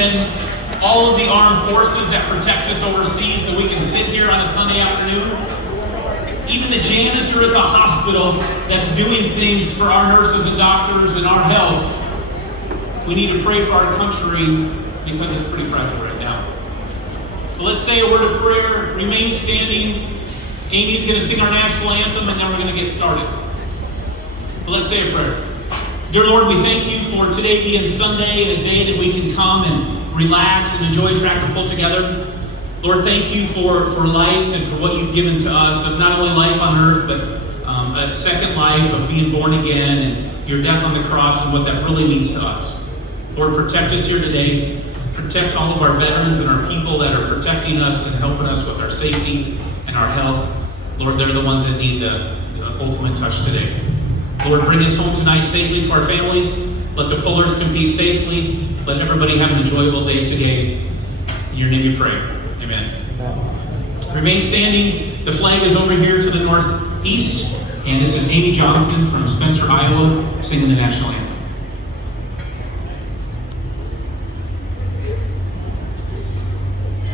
mention all of the armed forces that protect us overseas so we can sit here on a Sunday afternoon. Even the janitor at the hospital that's doing things for our nurses and doctors and our health. We need to pray for our country because it's pretty fragile right now. But let's say a word of prayer, remain standing. Amy's going to sing our national anthem and then we're going to get started. But let's say a prayer. Dear Lord, we thank you for today being Sunday and a day that we can come and relax and enjoy Tractor Pull together. Lord, thank you for life and for what you've given to us, of not only life on earth, but a second life of being born again and your death on the cross and what that really means to us. Lord, protect us here today. Protect all of our veterans and our people that are protecting us and helping us with our safety and our health. Lord, they're the ones that need the ultimate touch today. Lord, bring us home tonight safely to our families. Let the pullers compete safely. Let everybody have an enjoyable day today. In your name we pray. Amen. Remain standing. The flag is over here to the northeast. And this is Amy Johnson from Spencer, Iowa, singing the national anthem.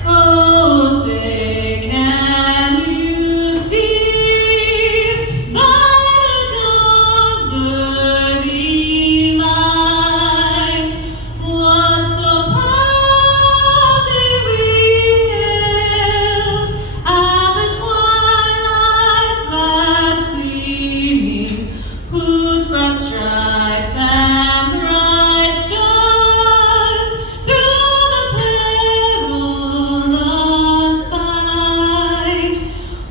Oh, say, can you see by the dawn's early light what so proudly we hailed at the twilight's last gleaming, whose broad stripes and bright stars through the perilous fight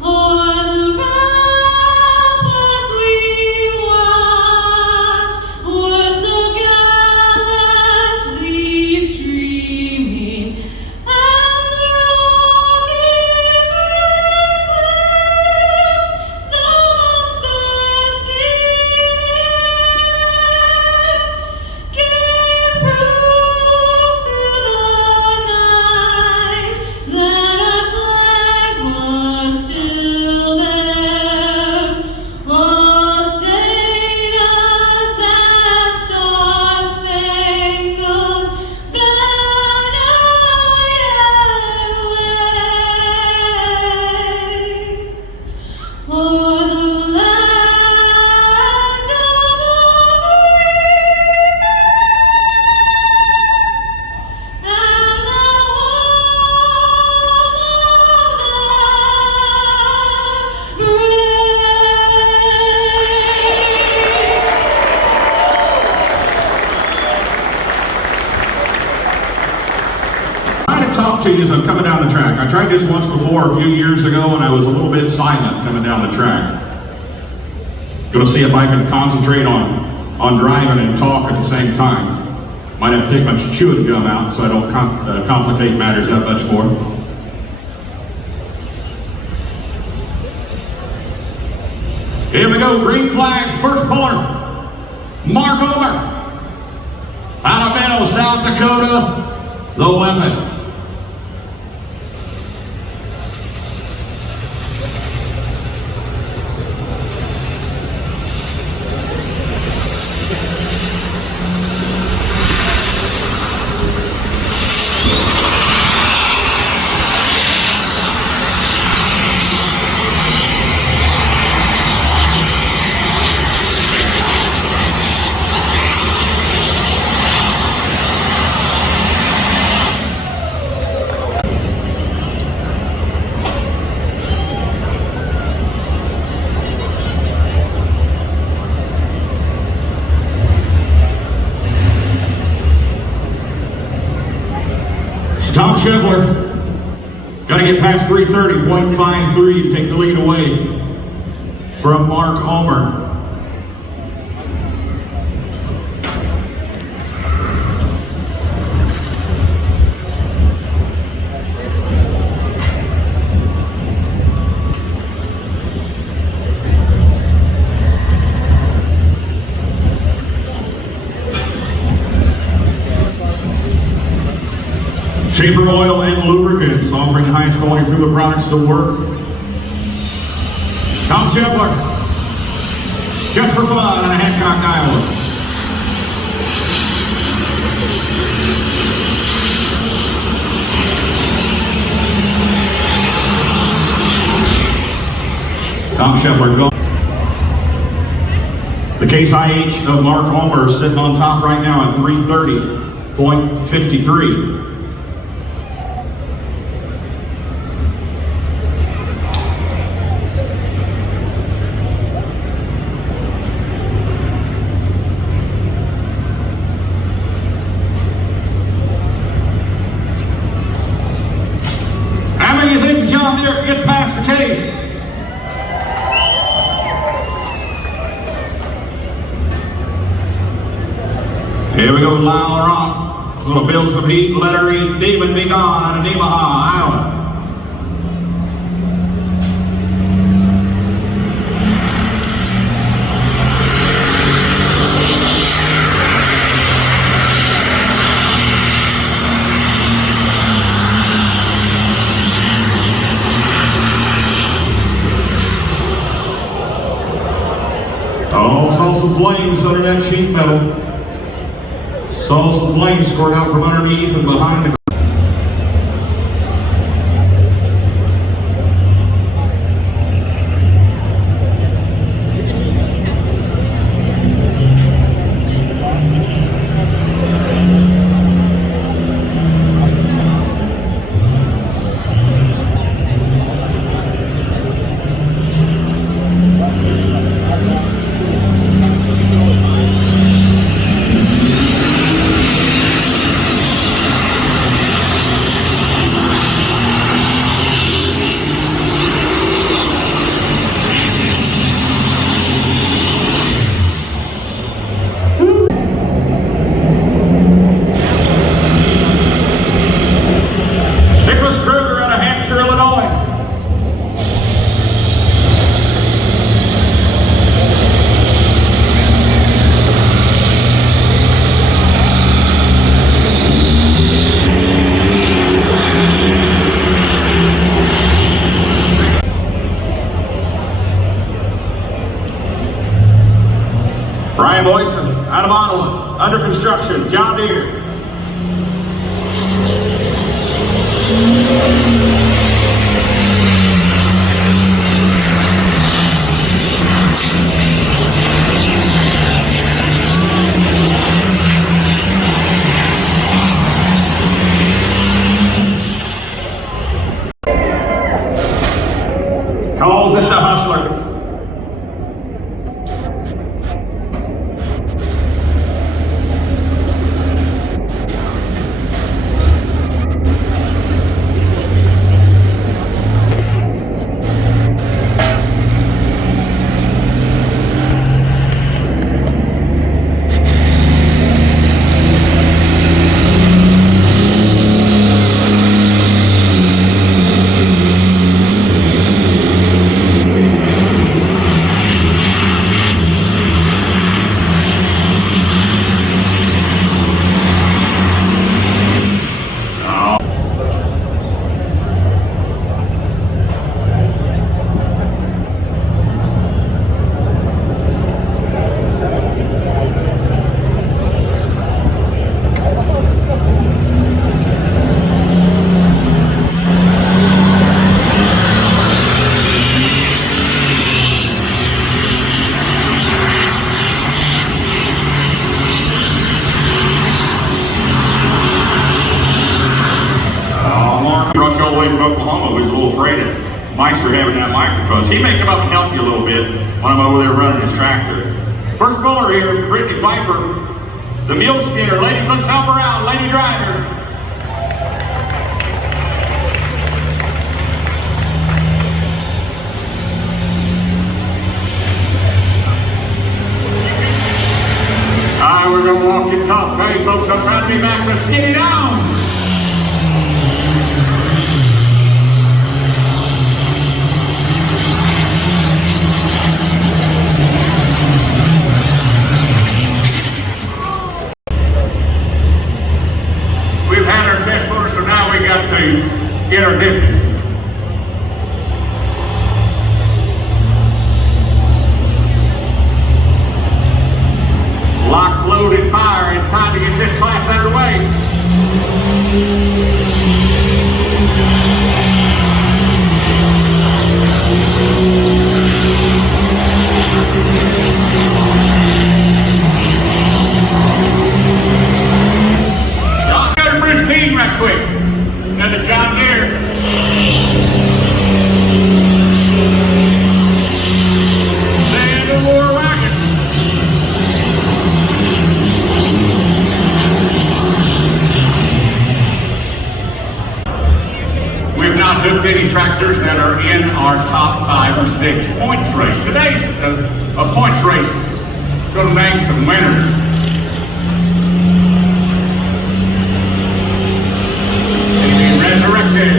o'er the ramparts we watched were so gallantly streaming, and the rockets rippling, the bombs bursting in, gave proof through the night that our flag was still there. Oh, sailors and star-spangled banner yet wave o'er the land of the free and the home of the brave. Trying to talk to you as I'm coming down the track. I tried this once before a few years ago and I was a little bit silent coming down the track. Gonna see if I can concentrate on driving and talk at the same time. Might have to take my chewing gum out so I don't complicate matters that much more. Here we go, green flags, first puller, Mark Omer. Out of Meadow, South Dakota, the weapon. Tom Scheffler, got to get past 330.53 to take the lead away from Mark Omer. Schaefer Oil and Lubricants, offering the highest quality fuel products to work. Tom Scheffler, just for fun out of Hancock, Iowa. Tom Scheffler going. The Case IH of Mark Ulmer is sitting on top right now at 330.53. How many of you think John Deere can get past the Case? Here we go, Lyle Rock. We're going to build some heat, let her eat, demon be gone out of Nemaha, Iowa. Oh, saw some flames under that sheet metal. Saw some flames squirt out from underneath and behind the. Brian Boyson, out of Ottawa, under construction, John Deere. Calls it the Hustler. Rush all the way from Oklahoma, who's a little afraid of Meister having that microphone. So he may come up and help you a little bit when I'm over there running his tractor. First bowler here is Brittany Piper, the mule skinner. Ladies, let's help her out, lady driver. Alright, we're gonna walk you tough. Hey folks, I'm trying to be back. Let's get it on. Get our distance. Lock, load, and fire. It's time to get this class underway. right quick. Another John Deere. Sand war wagon. We have not hooked any tractors that are in our top 5 or 6 points race. Today's a points race. Going to name some winners. Being resurrected.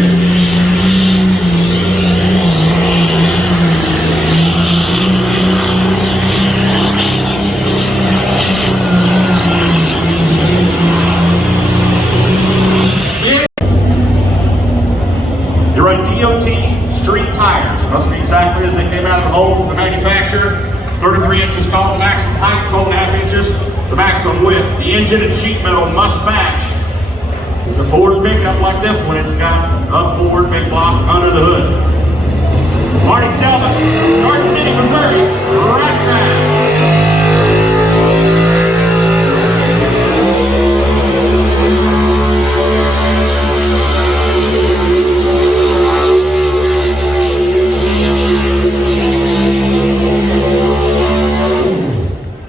You run DOT street tires. Must be exactly as they came out of the hole from the manufacturer. 33 inches tall, maximum height 12.5 inches. The maximum width. The engine and sheet metal must match. It's a Ford pickup like this one. It's got a Ford big block under the hood. Marty Selma, Garden City, Missouri, Rack Track.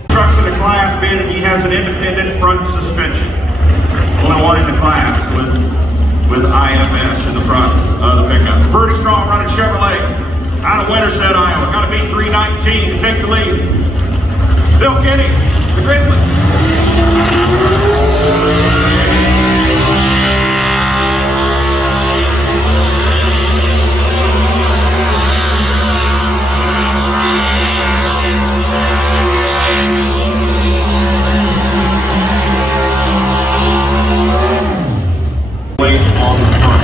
Trucks in the class being he has an independent front suspension. Only one in the class with IFS in the front of the pickup. Pretty strong running Chevrolet out of Winterset, Iowa. Got to beat 319 to take the lead. Bill Kenny, the Grizzly. On the front.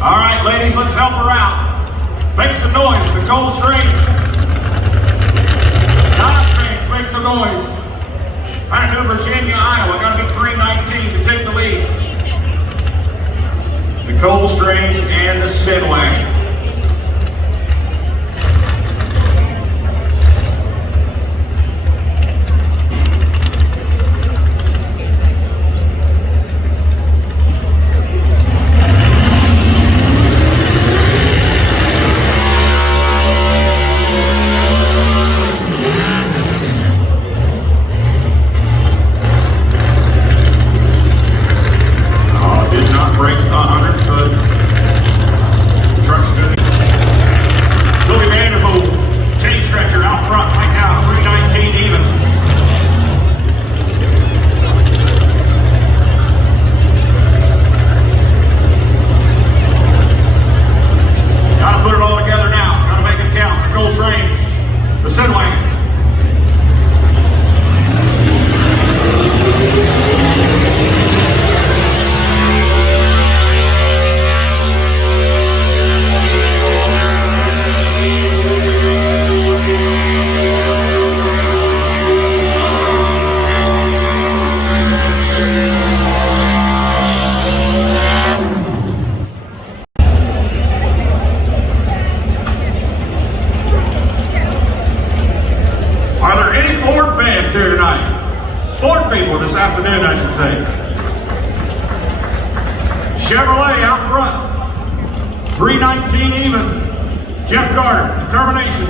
All right, ladies, let's help her out. Make some noise. The Cold Stream. Dodge fans, make some noise. Out of New Virginia, Iowa. Got to be 319 to take the lead. The Cold Stream and the Sidwagon. Break 100 foot. Truck's good. Louis Vanderpool, chain stretcher out front right now, 319 even. Gotta put it all together now. Gotta make it count. The Cold Stream, the Sidwagon. Are there any Ford fans here tonight? Ford people this afternoon, I should say. Chevrolet out front. 319 even. Jeff Carter, determination.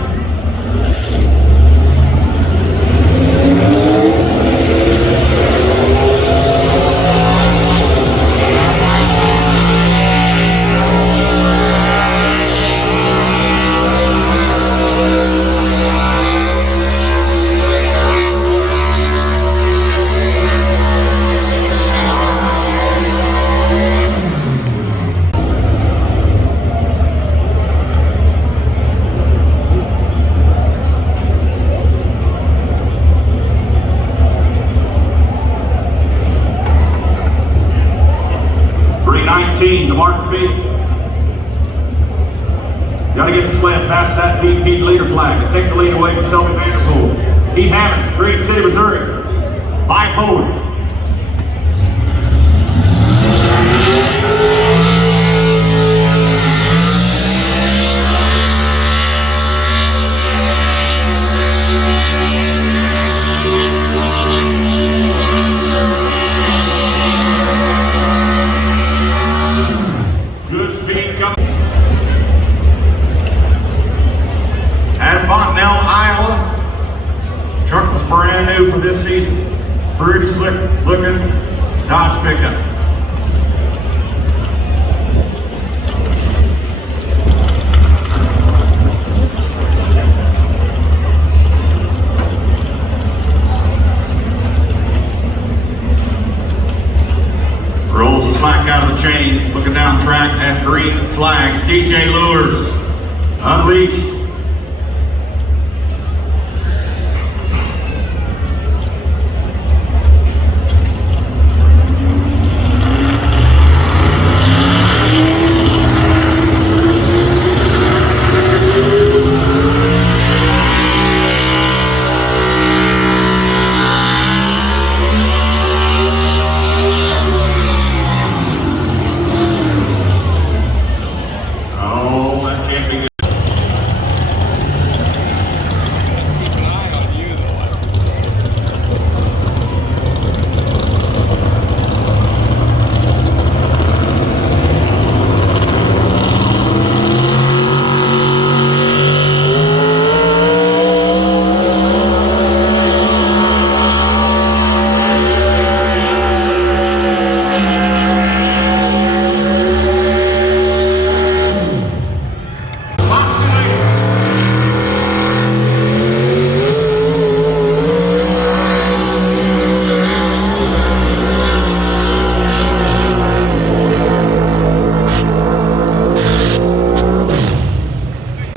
The Martin B. Gotta get the sled past that VP leader flag and take the lead away from Toby Vanderpool. Keith Hammonds, Green City, Missouri. 5 forward. brand new for this season. Pretty slick looking Dodge pickup. Rolls the slack out of the chain, looking down track at green flags. DJ Lures, Unleashed. Oh, that can't be good.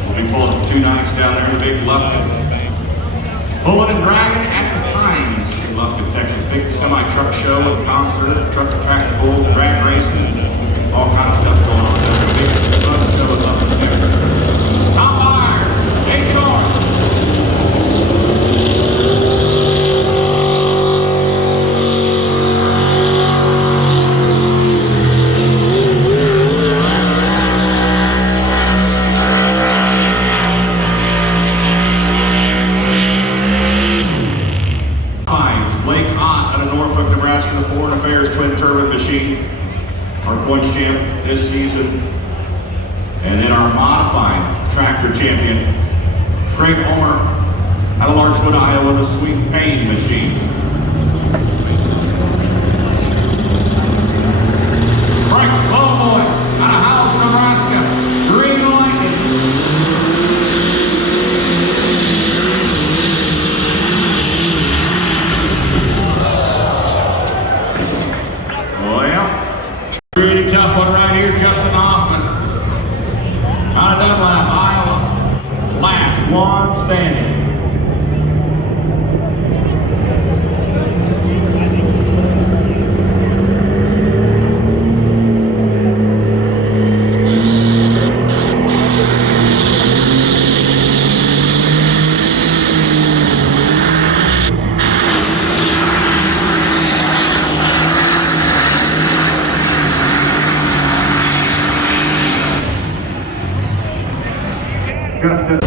We'll be pulling 2 nights down there in Big Lufkin. Pulling and dragging at the Pines in Lufkin, Texas. Big semi-truck show and concert, truck and tractor pull, drag racing, all kinds of stuff going on there. Big fun show in Lufkin there. Tom Myers, take it on. Blake Ott out of Norfolk, Nebraska, the Foreign Affairs twin turbine machine, our points champ this season. And then our modified tractor champion, Craig Omer out of Larchwood, Iowa, the Sweet Pain machine. Frank Lowboy out of Howells, Nebraska, Green Lightning. Pretty tough one right here, Justin Hoffman. Out of Dunlap, Iowa. Last one standing. Justin.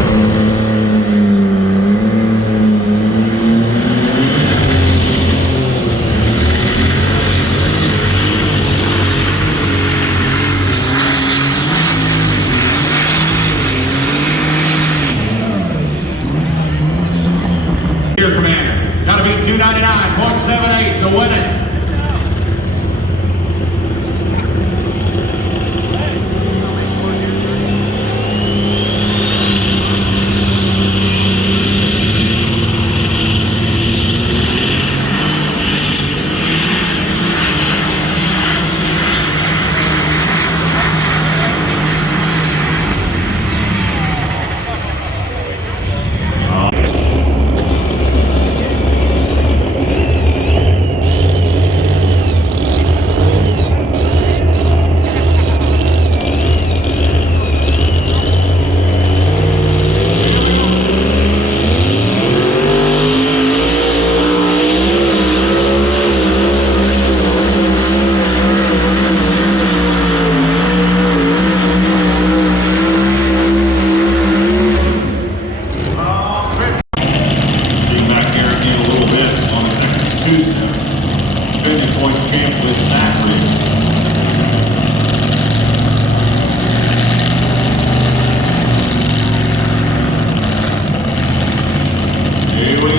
Here, Commander. Gotta beat 299.78 to win it.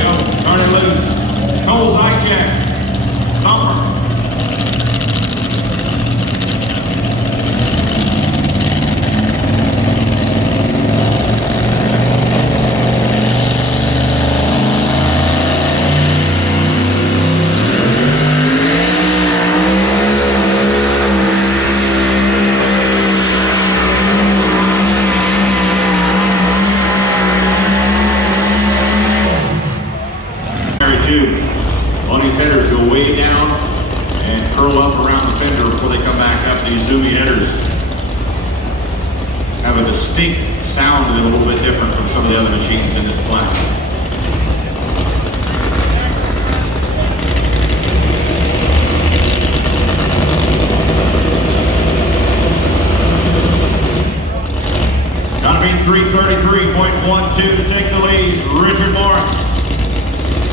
go. Turn it loose. Cole Zychak. Thumper. On these headers go way down and curl up around the fender before they come back up. These zoomy headers have a distinct sound and a little bit different from some of the other machines in this class. Gotta be 333.12 to take the lead. Richard Morris.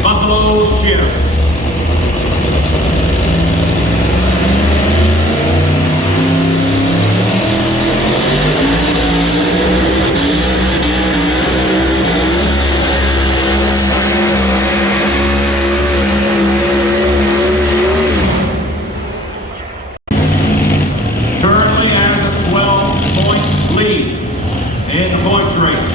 Buffalo's Chips. Currently has a 12-point lead in the points race.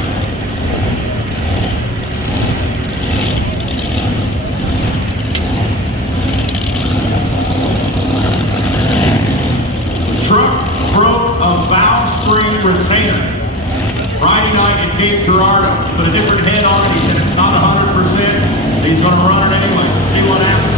Retainer. Friday night in Cape Girardeau. Put a different head on it. He said it's not 100%. He's going to run it anyway. See what happens.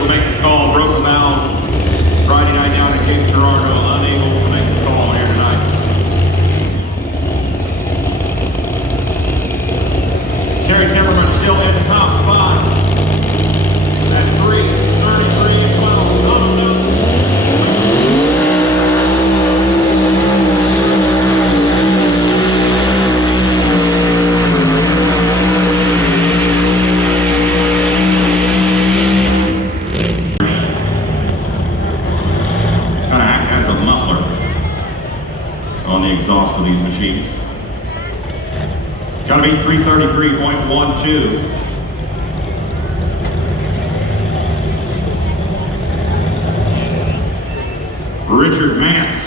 We'll make the call. Broken valve. Friday night down in Cape Girardeau. Unable to make the call here tonight. Terry Timmerman still in the top spot at 3:33.12. Kind of act as a muffler on the exhaust of these machines. Gotta be 333.12. Richard Mance.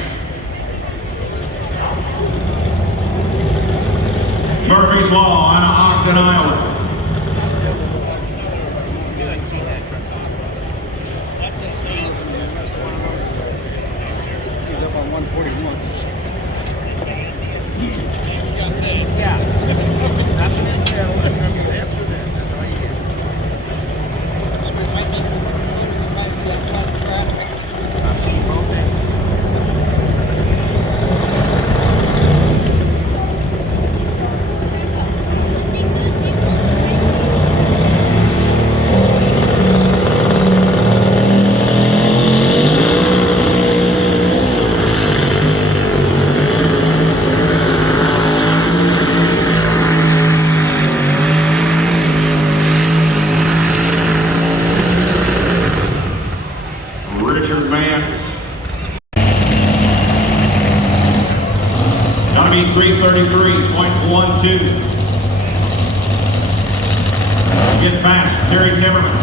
Murphy's Law out of Ogden, Iowa. He's up on 141. Richard Mance. Gotta be 333.12. Get past Terry Timmerman.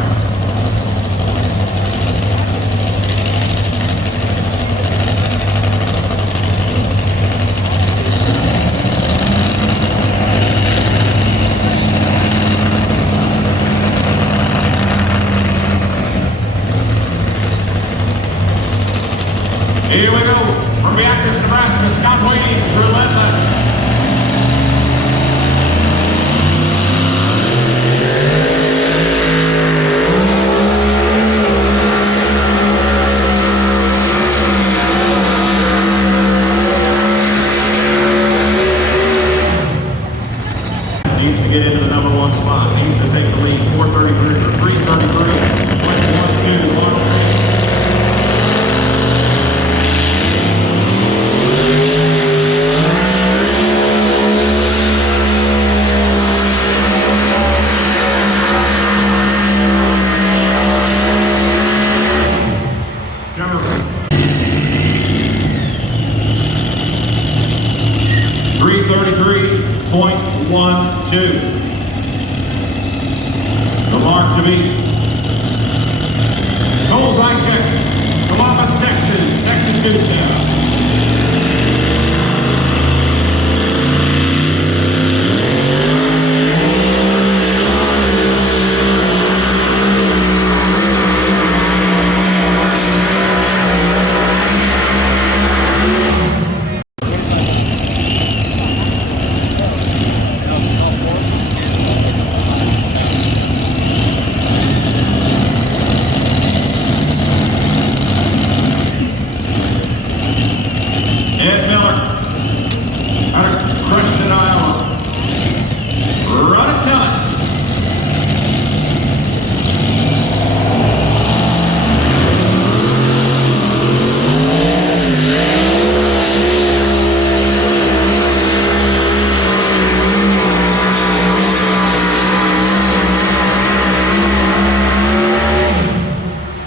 Here we go, from Beatrice, Nebraska, Scott Williams, Relentless. Needs to get into the number one spot. Needs to take the lead, 433 or 333.12. Good job.